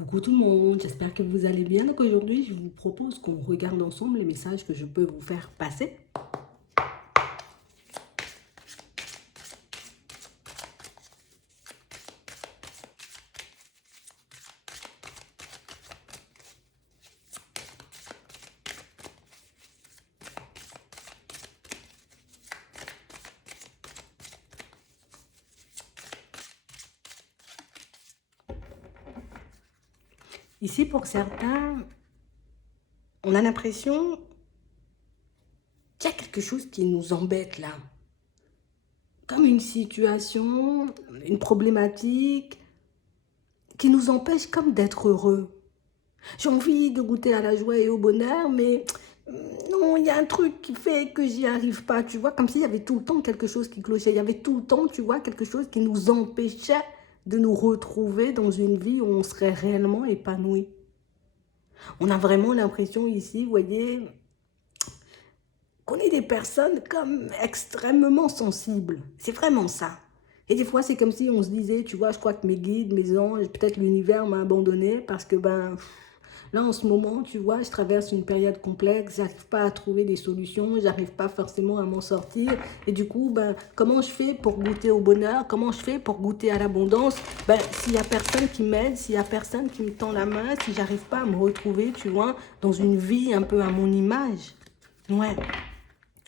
Coucou tout le monde, j'espère que vous allez bien. Donc aujourd'hui, je vous propose qu'on regarde ensemble les messages que je peux vous faire passer. Ici, pour certains, on a l'impression qu'il y a quelque chose qui nous embête là. Comme une situation, une problématique qui nous empêche comme d'être heureux. J'ai envie de goûter à la joie et au bonheur, mais non, il y a un truc qui fait que j'y arrive pas, tu vois, comme s'il y avait tout le temps quelque chose qui clochait. Il y avait tout le temps, tu vois, quelque chose qui nous empêchait de nous retrouver dans une vie où on serait réellement épanoui. On a vraiment l'impression ici, vous voyez, qu'on est des personnes comme extrêmement sensibles. C'est vraiment ça. Et des fois, c'est comme si on se disait, tu vois, je crois que mes guides, mes anges, peut-être l'univers m'a abandonné parce que, là, en ce moment, tu vois, je traverse une période complexe, j'arrive pas à trouver des solutions, j'arrive pas forcément à m'en sortir. Et du coup, comment je fais pour goûter au bonheur? Comment je fais pour goûter à l'abondance? S'il y a personne qui m'aide, s'il y a personne qui me tend la main, si j'arrive pas à me retrouver, tu vois, dans une vie un peu à mon image. Ouais.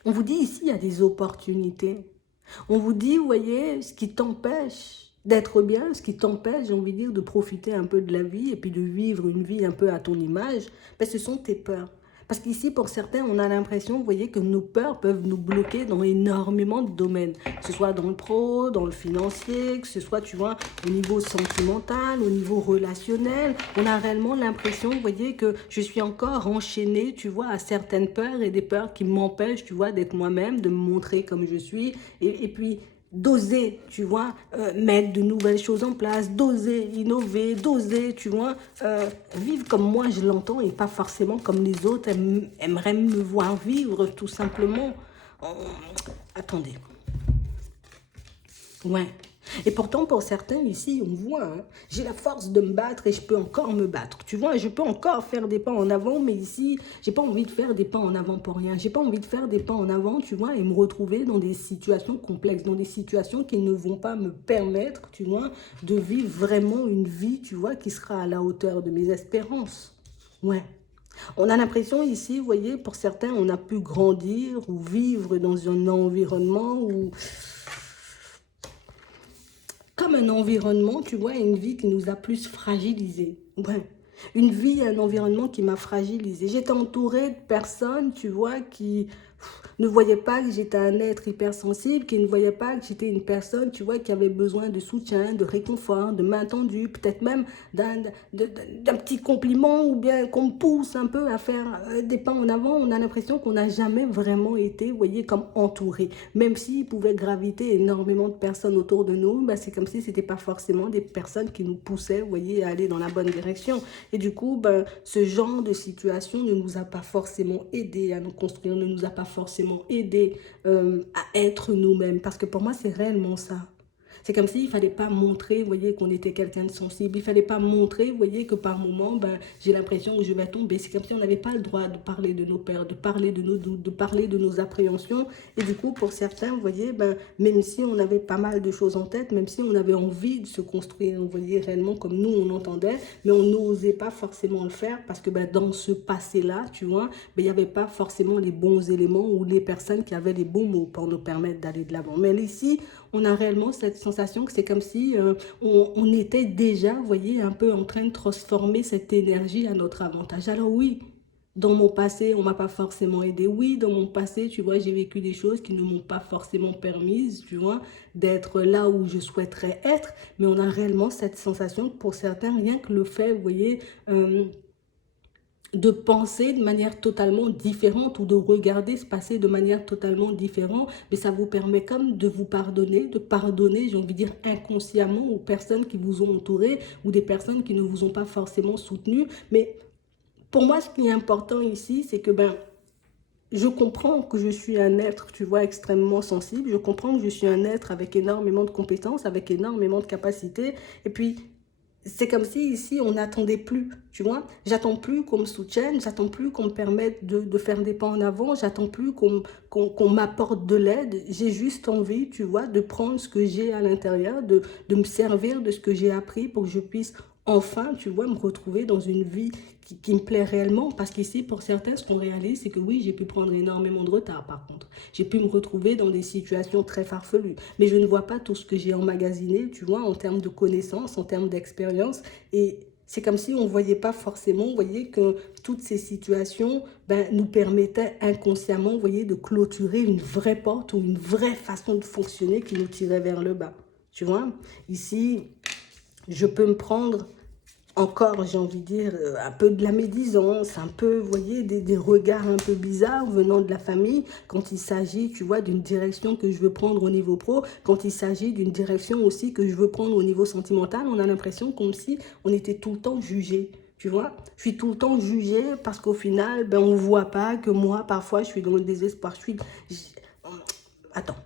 On vous dit ici, il y a des opportunités. On vous dit, vous voyez, ce qui t'empêche d'être bien, ce qui t'empêche, j'ai envie de dire, de profiter un peu de la vie et puis de vivre une vie un peu à ton image, ce sont tes peurs. Parce qu'ici, pour certains, on a l'impression, vous voyez, que nos peurs peuvent nous bloquer dans énormément de domaines. Que ce soit dans le pro, dans le financier, que ce soit, tu vois, au niveau sentimental, au niveau relationnel. On a réellement l'impression, vous voyez, que je suis encore enchaînée, tu vois, à certaines peurs et des peurs qui m'empêchent, tu vois, d'être moi-même, de me montrer comme je suis. Et puis, d'oser, tu vois, mettre de nouvelles choses en place, d'oser innover, d'oser, tu vois, vivre comme moi je l'entends et pas forcément comme les autres aimeraient me voir vivre, tout simplement. Oh, attendez. Ouais. Et pourtant, pour certains, ici, on voit, hein, j'ai la force de me battre et je peux encore me battre. Tu vois, je peux encore faire des pas en avant, mais ici, j'ai pas envie de faire des pas en avant pour rien. J'ai pas envie de faire des pas en avant, tu vois, et me retrouver dans des situations complexes, dans des situations qui ne vont pas me permettre, tu vois, de vivre vraiment une vie, tu vois, qui sera à la hauteur de mes espérances. Ouais. On a l'impression ici, vous voyez, pour certains, on a pu grandir ou vivre dans un environnement où comme un environnement, tu vois, une vie qui nous a plus fragilisés. Ouais. Une vie, un environnement qui m'a fragilisée. J'étais entourée de personnes, tu vois, qui ne voyaient pas que j'étais un être hypersensible, qui ne voyaient pas que j'étais une personne, tu vois, qui avait besoin de soutien, de réconfort, de main tendue, peut-être même d'un petit compliment ou bien qu'on me pousse un peu à faire des pas en avant. On a l'impression qu'on n'a jamais vraiment été, vous voyez, comme entouré. Même s'il pouvait graviter énormément de personnes autour de nous, c'est comme si ce n'était pas forcément des personnes qui nous poussaient, vous voyez, à aller dans la bonne direction. Et du coup, ce genre de situation ne nous a pas forcément aidé à nous construire, ne nous a pas forcément aidé à être nous-mêmes. Parce que pour moi, c'est réellement ça. C'est comme s'il ne fallait pas montrer, vous voyez, qu'on était quelqu'un de sensible. Il ne fallait pas montrer, vous voyez, que par moment, j'ai l'impression que je vais tomber. C'est comme si on n'avait pas le droit de parler de nos peurs, de parler de nos doutes, de parler de nos appréhensions. Et du coup, pour certains, vous voyez, même si on avait pas mal de choses en tête, même si on avait envie de se construire, vous voyez, réellement comme nous, on entendait, mais on n'osait pas forcément le faire parce que dans ce passé-là, tu vois, il n'y avait pas forcément les bons éléments ou les personnes qui avaient les bons mots pour nous permettre d'aller de l'avant. Mais ici, on a réellement cette sensation que c'est comme si on était déjà, vous voyez, un peu en train de transformer cette énergie à notre avantage. Alors oui, dans mon passé, on ne m'a pas forcément aidé. Oui, dans mon passé, tu vois, j'ai vécu des choses qui ne m'ont pas forcément permise, tu vois, d'être là où je souhaiterais être. Mais on a réellement cette sensation que pour certains, rien que le fait, vous voyez, de penser de manière totalement différente ou de regarder ce passé de manière totalement différente, mais ça vous permet comme de vous pardonner, de pardonner, j'ai envie de dire inconsciemment aux personnes qui vous ont entouré ou des personnes qui ne vous ont pas forcément soutenu. Mais pour moi, ce qui est important ici, c'est que je comprends que je suis un être, tu vois, extrêmement sensible. Je comprends que je suis un être avec énormément de compétences, avec énormément de capacités. Et puis, c'est comme si ici on n'attendait plus, tu vois. J'attends plus qu'on me soutienne, j'attends plus qu'on me permette de faire des pas en avant, j'attends plus qu'on m'apporte de l'aide. J'ai juste envie, tu vois, de prendre ce que j'ai à l'intérieur, de me servir de ce que j'ai appris pour que je puisse enfin, tu vois, me retrouver dans une vie qui me plaît réellement. Parce qu'ici, pour certains, ce qu'on réalise, c'est que oui, j'ai pu prendre énormément de retard, par contre. J'ai pu me retrouver dans des situations très farfelues. Mais je ne vois pas tout ce que j'ai emmagasiné, tu vois, en termes de connaissances, en termes d'expérience. Et c'est comme si on ne voyait pas forcément, vous voyez, que toutes ces situations nous permettaient inconsciemment, vous voyez, de clôturer une vraie porte ou une vraie façon de fonctionner qui nous tirait vers le bas. Tu vois, ici, je peux me prendre encore, j'ai envie de dire, un peu de la médisance, un peu, vous voyez, des regards un peu bizarres venant de la famille, quand il s'agit, tu vois, d'une direction que je veux prendre au niveau pro, quand il s'agit d'une direction aussi que je veux prendre au niveau sentimental, on a l'impression comme si on était tout le temps jugé. Tu vois, je suis tout le temps jugée parce qu'au final, on ne voit pas que moi, parfois, je suis dans le désespoir. Attends,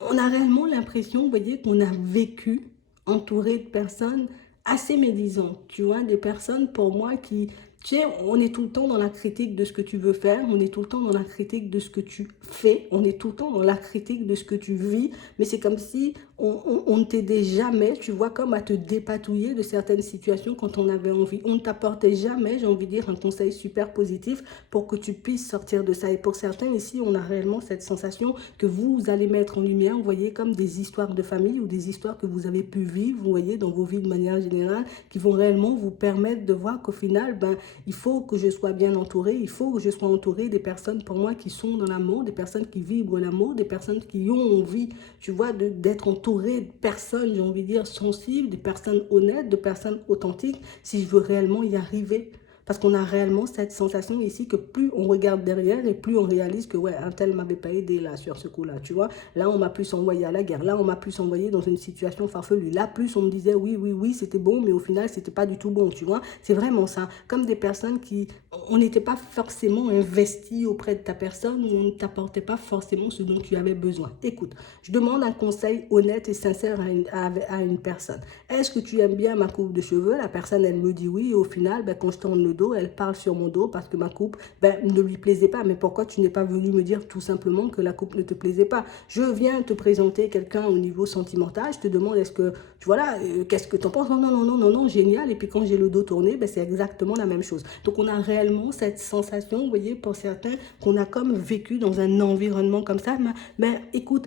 on a réellement l'impression, vous voyez, qu'on a vécu entouré de personnes assez médisantes, tu vois, des personnes pour moi qui, tu sais, on est tout le temps dans la critique de ce que tu veux faire, on est tout le temps dans la critique de ce que tu fais, on est tout le temps dans la critique de ce que tu vis, mais c'est comme si on ne t'aidait jamais, tu vois, comme à te dépatouiller de certaines situations quand on avait envie. On ne t'apportait jamais, j'ai envie de dire, un conseil super positif pour que tu puisses sortir de ça. Et pour certains ici, on a réellement cette sensation que vous allez mettre en lumière, vous voyez, comme des histoires de famille ou des histoires que vous avez pu vivre, vous voyez, dans vos vies de manière générale, qui vont réellement vous permettre de voir qu'au final, il faut que je sois bien entourée, il faut que je sois entourée des personnes pour moi qui sont dans l'amour, des personnes qui vibrent l'amour, des personnes qui ont envie, tu vois, d'être entourée de personnes, j'ai envie de dire, sensibles, de personnes honnêtes, de personnes authentiques, si je veux réellement y arriver. Parce qu'on a réellement cette sensation ici que plus on regarde derrière et plus on réalise que ouais, un tel m'avait pas aidé là sur ce coup-là, tu vois. Là, on m'a plus envoyé à la guerre. Là, on m'a plus envoyé dans une situation farfelue. Là, plus on me disait oui, oui, oui, c'était bon, mais au final, c'était pas du tout bon, tu vois. C'est vraiment ça. Comme des personnes qui, on n'était pas forcément investi auprès de ta personne ou on ne t'apportait pas forcément ce dont tu avais besoin. Écoute, je demande un conseil honnête et sincère à une personne. Est-ce que tu aimes bien ma coupe de cheveux? La personne, elle me dit oui. Et au final, quand je tourne le dos, elle parle sur mon dos parce que ma coupe ne lui plaisait pas. Mais pourquoi tu n'es pas venu me dire tout simplement que la coupe ne te plaisait pas? Je viens te présenter quelqu'un au niveau sentimental. Je te demande est-ce que, tu vois là, qu'est-ce que tu en penses? Non, non, non, non, non, non, génial. Et puis quand j'ai le dos tourné, c'est exactement la même chose. Donc on a réellement cette sensation, vous voyez, pour certains, qu'on a comme vécu dans un environnement comme ça. Mais écoute,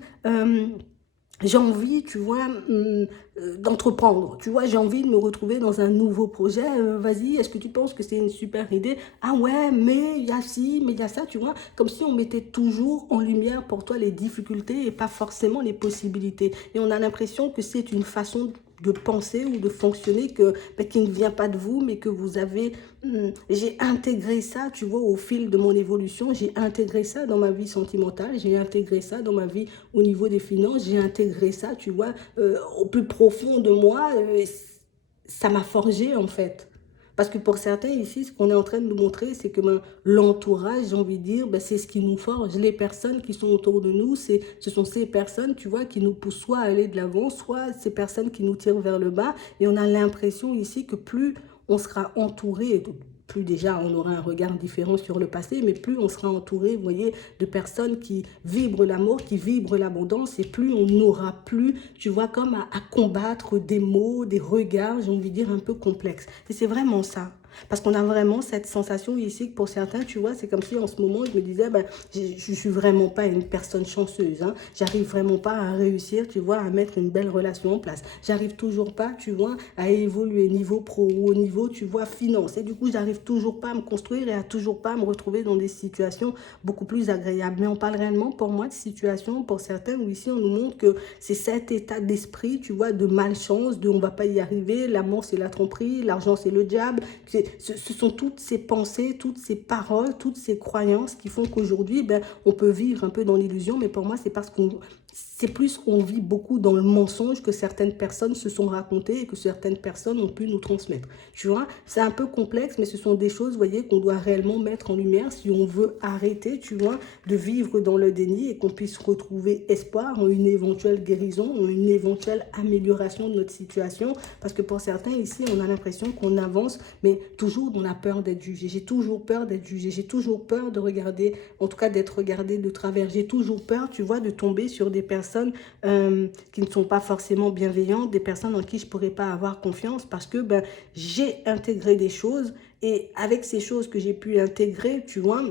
j'ai envie, tu vois, d'entreprendre. Tu vois, j'ai envie de me retrouver dans un nouveau projet. Vas-y, est-ce que tu penses que c'est une super idée? Ah ouais, mais il y a ci, mais il y a ça, tu vois. Comme si on mettait toujours en lumière pour toi les difficultés et pas forcément les possibilités. Et on a l'impression que c'est une façon de penser ou de fonctionner qui ne vient pas de vous, mais que vous avez... j'ai intégré ça, tu vois, au fil de mon évolution. J'ai intégré ça dans ma vie sentimentale. J'ai intégré ça dans ma vie au niveau des finances. J'ai intégré ça, tu vois, au plus profond de moi. Ça m'a forgé, en fait. Parce que pour certains ici, ce qu'on est en train de nous montrer, c'est que l'entourage, j'ai envie de dire, c'est ce qui nous forge. Les personnes qui sont autour de nous, ce sont ces personnes, tu vois, qui nous poussent soit à aller de l'avant, soit ces personnes qui nous tirent vers le bas. Et on a l'impression ici que plus on sera entouré, plus déjà on aura un regard différent sur le passé, mais plus on sera entouré, vous voyez, de personnes qui vibrent l'amour, qui vibrent l'abondance, et plus on n'aura plus, tu vois, comme à combattre des mots, des regards, j'ai envie de dire, un peu complexes. Et c'est vraiment ça. Parce qu'on a vraiment cette sensation ici que pour certains, tu vois, c'est comme si en ce moment, je me disais, je suis vraiment pas une personne chanceuse. Hein. J'arrive vraiment pas à réussir, tu vois, à mettre une belle relation en place. J'arrive toujours pas, tu vois, à évoluer niveau pro ou au niveau, tu vois, finance. Et du coup, j'arrive toujours pas à me construire et à toujours pas à me retrouver dans des situations beaucoup plus agréables. Mais on parle réellement, pour moi, de situations, pour certains, où ici, on nous montre que c'est cet état d'esprit, tu vois, de malchance, de on va pas y arriver, l'amour, c'est la tromperie, l'argent, c'est le diable. Ce sont toutes ces pensées, toutes ces paroles, toutes ces croyances qui font qu'aujourd'hui, on peut vivre un peu dans l'illusion, mais pour moi, c'est parce qu'on c'est plus qu'on vit beaucoup dans le mensonge que certaines personnes se sont racontées et que certaines personnes ont pu nous transmettre. Tu vois, c'est un peu complexe, mais ce sont des choses, vous voyez, qu'on doit réellement mettre en lumière si on veut arrêter, tu vois, de vivre dans le déni et qu'on puisse retrouver espoir en une éventuelle guérison, en une éventuelle amélioration de notre situation. Parce que pour certains ici, on a l'impression qu'on avance, mais toujours on a peur d'être jugé. J'ai toujours peur d'être jugé, j'ai toujours peur de regarder, en tout cas d'être regardé de travers. J'ai toujours peur, tu vois, de tomber sur des personnes qui ne sont pas forcément bienveillantes, des personnes en qui je ne pourrais pas avoir confiance parce que ben, j'ai intégré des choses et avec ces choses que j'ai pu intégrer, tu vois,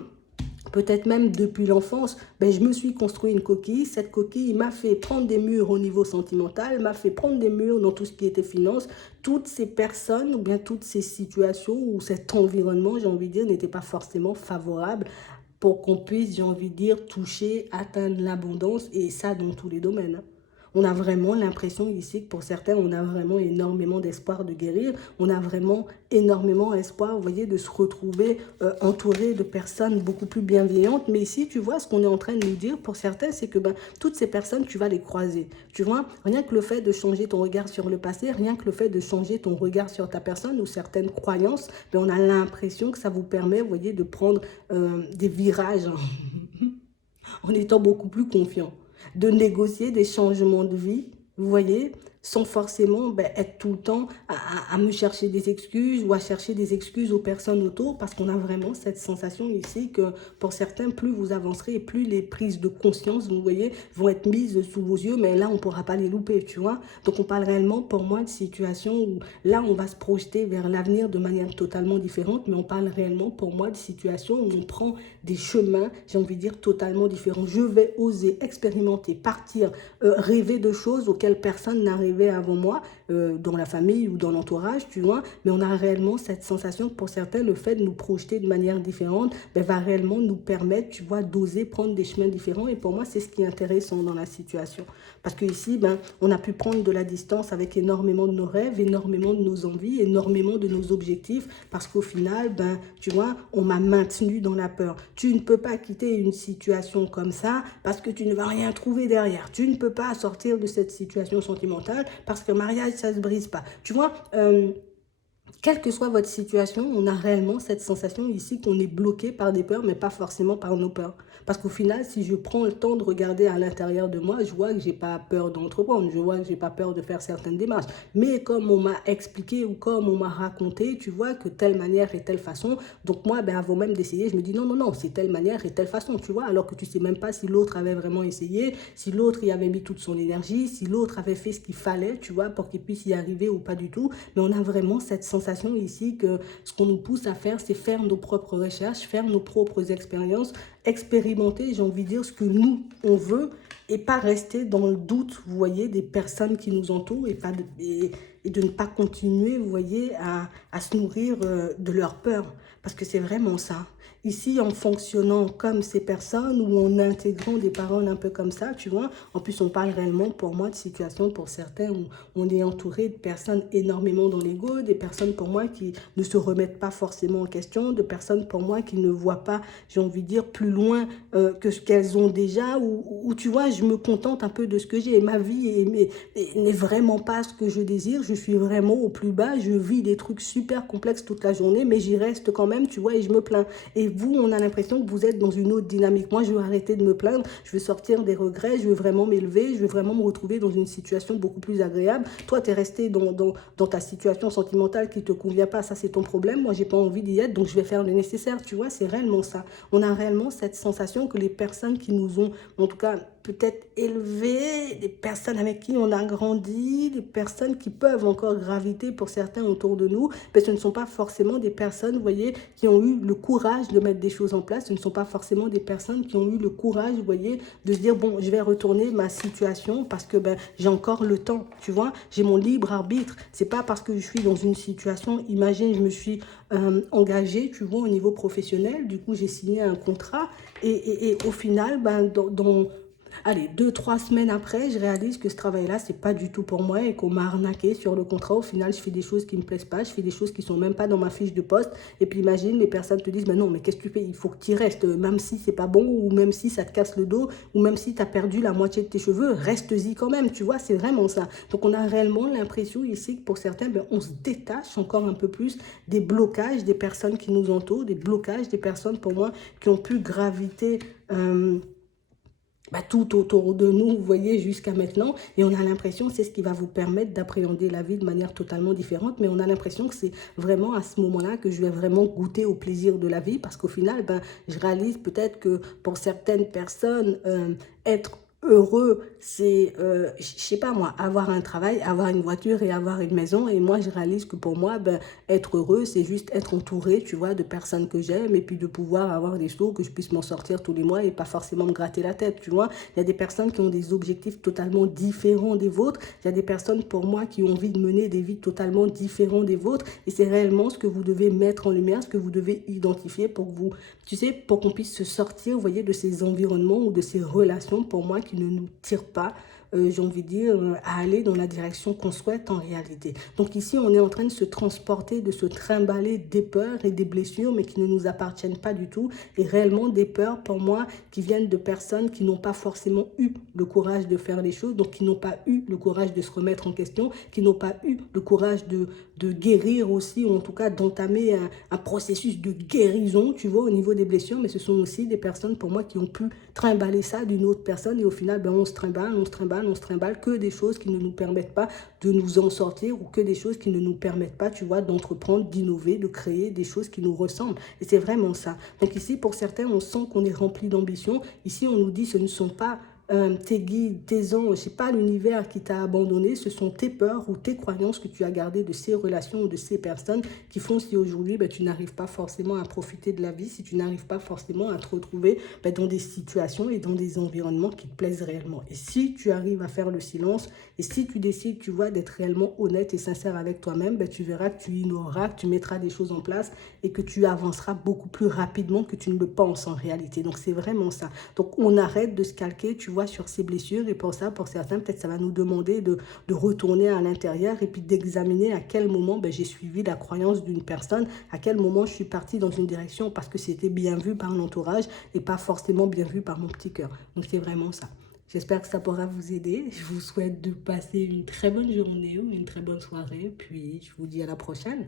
peut-être même depuis l'enfance, ben, je me suis construit une coquille. Cette coquille m'a fait prendre des murs au niveau sentimental, m'a fait prendre des murs dans tout ce qui était finance. Toutes ces personnes ou bien toutes ces situations ou cet environnement, j'ai envie de dire, n'étaient pas forcément favorables pour qu'on puisse, j'ai envie de dire, toucher, atteindre l'abondance et ça dans tous les domaines. On a vraiment l'impression ici que pour certains, on a vraiment énormément d'espoir de guérir. On a vraiment énormément d'espoir, vous voyez, de se retrouver entouré de personnes beaucoup plus bienveillantes. Mais ici, tu vois, ce qu'on est en train de nous dire pour certains, c'est que ben, toutes ces personnes, tu vas les croiser. Tu vois, rien que le fait de changer ton regard sur le passé, rien que le fait de changer ton regard sur ta personne ou certaines croyances, ben, on a l'impression que ça vous permet, vous voyez, de prendre des virages en étant beaucoup plus confiant, de négocier des changements de vie, vous voyez, sans forcément ben, être tout le temps à me chercher des excuses ou à chercher des excuses aux personnes autour parce qu'on a vraiment cette sensation ici que pour certains, plus vous avancerez et plus les prises de conscience, vous voyez, vont être mises sous vos yeux, mais là, on ne pourra pas les louper, tu vois. Donc, on parle réellement, pour moi, de situations où là, on va se projeter vers l'avenir de manière totalement différente, mais on parle réellement, pour moi, de situations où on prend des chemins, j'ai envie de dire, totalement différents. Je vais oser expérimenter, partir, rêver de choses auxquelles personne n'arrivait avant moi, dans la famille ou dans l'entourage, tu vois, mais on a réellement cette sensation que pour certains, le fait de nous projeter de manière différente ben, va réellement nous permettre, tu vois, d'oser prendre des chemins différents. Et pour moi, c'est ce qui est intéressant dans la situation. Parce que ici, ben, on a pu prendre de la distance avec énormément de nos rêves, énormément de nos envies, énormément de nos objectifs, parce qu'au final, ben, tu vois, on m'a maintenu dans la peur. Tu ne peux pas quitter une situation comme ça parce que tu ne vas rien trouver derrière. Tu ne peux pas sortir de cette situation sentimentale parce que mariage, ça ne se brise pas. Tu vois, quelle que soit votre situation, on a réellement cette sensation ici qu'on est bloqué par des peurs, mais pas forcément par nos peurs. Parce qu'au final, si je prends le temps de regarder à l'intérieur de moi, je vois que j'ai pas peur d'entreprendre, je vois que j'ai pas peur de faire certaines démarches. Mais comme on m'a expliqué ou comme on m'a raconté, tu vois que telle manière et telle façon, donc moi, ben, avant même d'essayer, je me dis non, non, non, c'est telle manière et telle façon, tu vois, alors que tu sais même pas si l'autre avait vraiment essayé, si l'autre y avait mis toute son énergie, si l'autre avait fait ce qu'il fallait, tu vois, pour qu'il puisse y arriver ou pas du tout. Mais on a vraiment cette sensation ici que ce qu'on nous pousse à faire, c'est faire nos propres recherches, faire nos propres expériences, expérimenter, j'ai envie de dire, ce que nous, on veut et pas rester dans le doute, vous voyez, des personnes qui nous entourent et de ne pas continuer, vous voyez, à se nourrir de leur peur. Parce que c'est vraiment ça. Ici, en fonctionnant comme ces personnes ou en intégrant des paroles un peu comme ça, tu vois, en plus, on parle réellement, pour moi, de situations pour certains où on est entouré de personnes énormément dans l'ego, des personnes pour moi qui ne se remettent pas forcément en question, de personnes pour moi qui ne voient pas, j'ai envie de dire, plus loin que ce qu'elles ont déjà, ou tu vois, je me contente un peu de ce que j'ai. Ma vie n'est vraiment pas ce que je désire, je suis vraiment au plus bas, je vis des trucs super complexes toute la journée, mais j'y reste quand même, tu vois, et je me plains. Et vous, on a l'impression que vous êtes dans une autre dynamique. Moi, je veux arrêter de me plaindre, je veux sortir des regrets, je veux vraiment m'élever, je veux vraiment me retrouver dans une situation beaucoup plus agréable. Toi, tu es resté dans ta situation sentimentale qui ne te convient pas, ça c'est ton problème. Moi, j'ai pas envie d'y être, donc je vais faire le nécessaire. Tu vois, c'est réellement ça. On a réellement cette sensation que les personnes qui nous ont, en tout cas, peut-être élevés, des personnes avec qui on a grandi, des personnes qui peuvent encore graviter pour certains autour de nous, mais ce ne sont pas forcément des personnes, vous voyez, qui ont eu le courage de mettre des choses en place, ce ne sont pas forcément des personnes qui ont eu le courage, vous voyez, de se dire, bon, je vais retourner ma situation parce que ben, j'ai encore le temps, tu vois, j'ai mon libre arbitre, c'est pas parce que je suis dans une situation, imagine, je me suis engagée, tu vois, au niveau professionnel, du coup, j'ai signé un contrat et au final, ben, allez, 2, 3 semaines après, je réalise que ce travail-là, c'est pas du tout pour moi et qu'on m'a arnaqué sur le contrat. Au final, je fais des choses qui me plaisent pas, je fais des choses qui sont même pas dans ma fiche de poste. Et puis imagine, les personnes te disent, mais non, mais qu'est-ce que tu fais? Il faut que tu y restes, même si c'est pas bon, ou même si ça te casse le dos, ou même si tu as perdu la moitié de tes cheveux, reste-y quand même, tu vois, c'est vraiment ça. Donc on a réellement l'impression ici que pour certains, ben, on se détache encore un peu plus des blocages des personnes qui nous entourent, des blocages des personnes pour moi qui ont pu graviter tout autour de nous, vous voyez, jusqu'à maintenant. Et on a l'impression, c'est ce qui va vous permettre d'appréhender la vie de manière totalement différente. Mais on a l'impression que c'est vraiment à ce moment-là que je vais vraiment goûter au plaisir de la vie. Parce qu'au final, ben, je réalise peut-être que pour certaines personnes, être heureux, c'est, je sais pas moi, avoir un travail, avoir une voiture et avoir une maison. Et moi, je réalise que pour moi, ben, être heureux, c'est juste être entouré, tu vois, de personnes que j'aime et puis de pouvoir avoir des choses que je puisse m'en sortir tous les mois et pas forcément me gratter la tête, tu vois. Il y a des personnes qui ont des objectifs totalement différents des vôtres. Il y a des personnes, pour moi, qui ont envie de mener des vies totalement différentes des vôtres. Et c'est réellement ce que vous devez mettre en lumière, ce que vous devez identifier pour que vous, tu sais, pour qu'on puisse se sortir, vous voyez, de ces environnements ou de ces relations, pour moi, qui ne nous tirent pas, j'ai envie de dire, à aller dans la direction qu'on souhaite en réalité. Donc ici, on est en train de se transporter, de se trimballer des peurs et des blessures, mais qui ne nous appartiennent pas du tout. Et réellement des peurs, pour moi, qui viennent de personnes qui n'ont pas forcément eu le courage de faire les choses, donc qui n'ont pas eu le courage de se remettre en question, qui n'ont pas eu le courage de guérir aussi, ou en tout cas d'entamer un processus de guérison, tu vois, au niveau des blessures. Mais ce sont aussi des personnes, pour moi, qui ont pu trimballer ça d'une autre personne. Et au final, ben, on se trimballe que des choses qui ne nous permettent pas de nous en sortir, ou que des choses qui ne nous permettent pas, tu vois, d'entreprendre, d'innover, de créer des choses qui nous ressemblent. Et c'est vraiment ça. Donc ici, pour certains, on sent qu'on est rempli d'ambition. Ici, on nous dit ce ne sont pas tes guides, tes anges, c'est pas l'univers qui t'a abandonné, ce sont tes peurs ou tes croyances que tu as gardées de ces relations ou de ces personnes qui font si aujourd'hui ben, tu n'arrives pas forcément à profiter de la vie, si tu n'arrives pas forcément à te retrouver ben, dans des situations et dans des environnements qui te plaisent réellement. Et si tu arrives à faire le silence et si tu décides, tu vois, d'être réellement honnête et sincère avec toi-même, ben, tu verras que tu innoveras, que tu mettras des choses en place et que tu avanceras beaucoup plus rapidement que tu ne le penses en réalité. Donc c'est vraiment ça. Donc on arrête de se calquer, tu vois, sur ces blessures. Et pour ça, pour certains, peut-être ça va nous demander de retourner à l'intérieur et puis d'examiner à quel moment ben, j'ai suivi la croyance d'une personne, à quel moment je suis partie dans une direction parce que c'était bien vu par l'entourage et pas forcément bien vu par mon petit cœur. Donc c'est vraiment ça. J'espère que ça pourra vous aider. Je vous souhaite de passer une très bonne journée ou une très bonne soirée. Puis je vous dis à la prochaine.